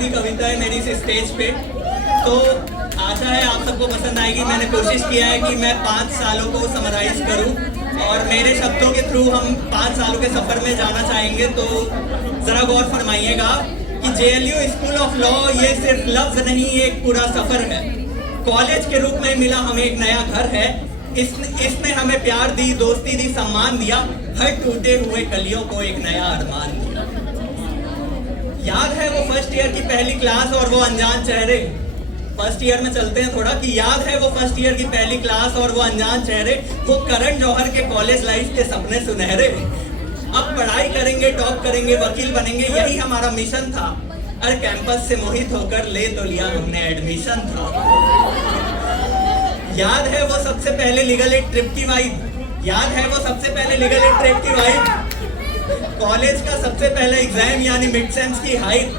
पूरी कविता है मेरी इस स्टेज पे। तो आशा है आप सबको पसंद आएगी। मैंने कोशिश किया है कि मैं 5 सालों को समराइज करूं और मेरे शब्दों के थ्रू हम 5 सालों के सफर में जाना चाहेंगे। तो जरा गौर फरमाइएगा कि JLU स्कूल ऑफ लॉ ये सिर्फ लफ्ज नहीं, एक पूरा सफर है। कॉलेज के रूप में मिला हमें एक नया घर है। इसने हमें प्यार दी, दोस्ती दी, सम्मान दिया, हर टूटे हुए कलियों को एक नया अरमान दिया। याद है वो फर्स्ट ईयर की पहली क्लास और वो अनजान चेहरे। फर्स्ट ईयर में चलते हैं थोड़ा कि याद है वो फर्स्ट ईयर की पहली क्लास और वो अनजान चेहरे, वो करण जौहर के कॉलेज लाइफ के सपने सुनहरे। अब पढ़ाई करेंगे, टॉप करेंगे, वकील बनेंगे, यही हमारा मिशन था। अरे कैंपस से मोहित होकर ले तो लिया हमने एडमिशन था। याद है वो सबसे पहले लीगल एड ट्रिप की वाइब। याद है वो सबसे पहले लीगल एड ट्रिप की वाइब। कॉलेज का सबसे पहला एग्जाम यानी मिड सेम्स की हाइप।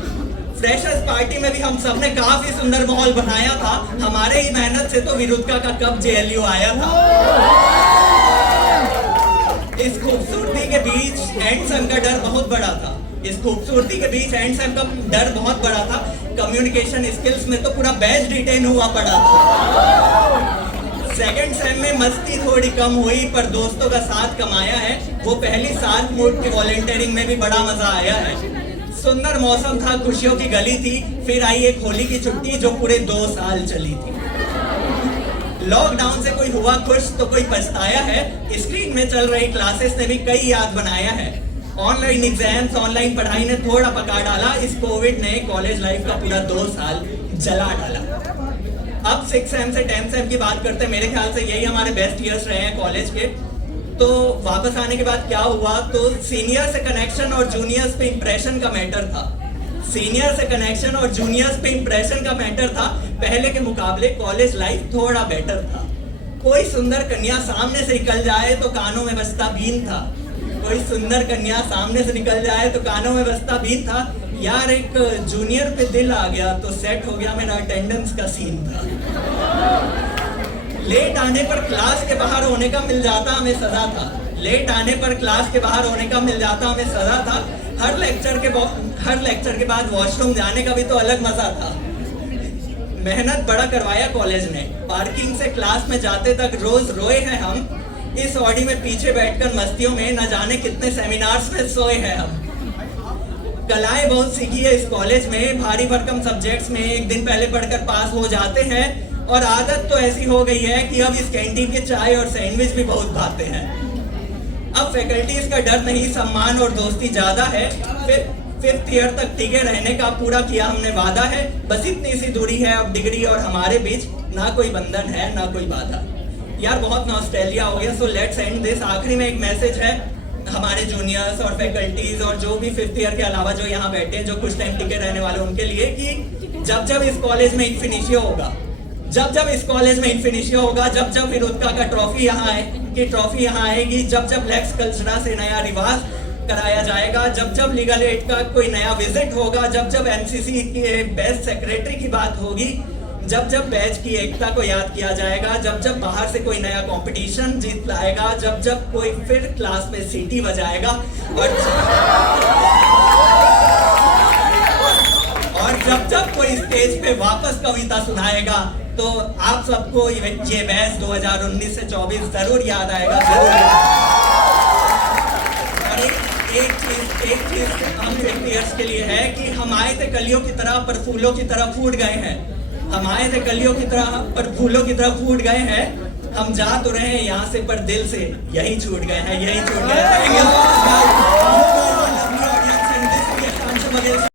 फ्रेशर्स पार्टी में भी हम सबने काफी सुंदर माहौल बनाया था। हमारे ही मेहनत से तो विरुद्धा का कप JLU आया था। इस खूबसूरती के बीच एंड सेम का डर बहुत बड़ा था। इस खूबसूरती के बीच एंड सेम का डर बहुत बड़ा था। कम्युनिकेशन स्किल्स में तो पूरा बैच डिटेन हुआ पड़ा था। सेकंड सेम में मस्ती थोड़ी कम हुई पर दोस्तों का साथ कमाया है। वो पहली साथ मूड की वॉलंटियरिंग में भी बड़ा मजा आया है। सुंदर मौसम था, खुशियों की गली थी, फिर आई एक होली की छुट्टी जो पूरे 2 साल चली थी। लॉकडाउन से कोई हुआ खुश तो कोई पछताया है। स्क्रीन में चल रही क्लासेस ने भी कई याद बनाया है। ऑनलाइन एग्जाम्स, ऑनलाइन पढ़ाई ने थोड़ा पका डाला। इस कोविड ने कॉलेज लाइफ का पूरा 2 साल जला डाला। अब 6 सेम से 10 सेम की बात करते हैं। मेरे ख्याल से यही हमारे बेस्ट ईयर्स रहे हैं कॉलेज के। तो वापस आने के बाद क्या हुआ, तो सीनियर से कनेक्शन और जूनियर्स पे इंप्रेशन का मैटर था। सीनियर से कनेक्शन और जूनियर्स पे इंप्रेशन का मैटर था। पहले के मुकाबले कॉलेज लाइफ थोड़ा बेटर था। कोई सुंदर कन्या सामने से निकल जाए तो कानों में बजता बीन था। कोई सुंदर कन्या सामने से निकल जाए तो कानों में बजता बीन था। यार एक जूनियर पे दिल आ गया तो सेट हो गया मेरा अटेंडेंस का सीन था। लेट आने पर क्लास के बाहर होने का मिल जाता हमें सजा था। लेट आने पर क्लास के बाहर होने का मिल जाता हमें सजा था। हर लेक्चर के बाद वॉशरूम जाने का भी तो अलग मजा था। मेहनत बड़ा करवाया कॉलेज ने। पार्किंग से क्लास में जाते तक रोज रोए हैं हम। इस ऑडी में पीछे बैठकर मस्तियों में न जाने कितने सेमिनार्स में सोए हैं हम। कलाएं बहुत सीखी है इस कॉलेज में। भारी भरकम सब्जेक्ट्स में एक दिन पहले पढ़कर पास हो जाते हैं और आदत तो ऐसी हो गई है कि अब इस कैंटीन के चाय और सैंडविच भी बहुत भाते हैं। अब फैकल्टीज का डर नहीं, सम्मान और दोस्ती ज्यादा है। फिर 5th ईयर तक टिके रहने का पूरा किया हमने वादा है। बस इतनी सी दूरी है अब डिग्री और हमारे बीच, ना कोई बंधन है ना कोई बाधा। यार बहुत नॉस्टैल्जिया हो गया, सो लेट्स एंड दिस। आखिरी में एक मैसेज है हमारे जूनियर्स और फैकल्टीज और जो भी 5th ईयर के अलावा जो यहाँ बैठे हैं, जो कुछ टाइम टिके रहने वाले उनके लिए, कि जब जब इस कॉलेज में इन्फिनिशियो होगा, जब इस कॉलेज में इन्फिनिशियो होगा, जब विरुद्धा का ट्रॉफी यहाँ आएगी, जब लेक्स कल्चरा से नया रिवाज कराया जाएगा, जब लीगल एड का कोई नया विजिट होगा, जब NCC के बेस्ट सेक्रेटरी की बात होगी, जब बैच की एकता को याद किया जाएगा, जब बाहर से कोई नया कंपटीशन जीत लाएगा, जब कोई फिर क्लास में सीटी बजाएगा और जब कोई स्टेज पे वापस कविता सुनाएगा, तो आप सबको ये बैच 2019 से 24 जरूर याद आएगा, जरूर याद। और एक चीज हम 5th ईयर्स के लिए है कि हम आए थे कलियों की तरह पर फूलों की तरह फूट गए हैं। हम आए थे कलियों की तरह पर फूलों की तरह फूट गए हैं। हम जा तो रहे हैं यहाँ से पर दिल से यही छूट गए हैं, यही छूट गए हैं।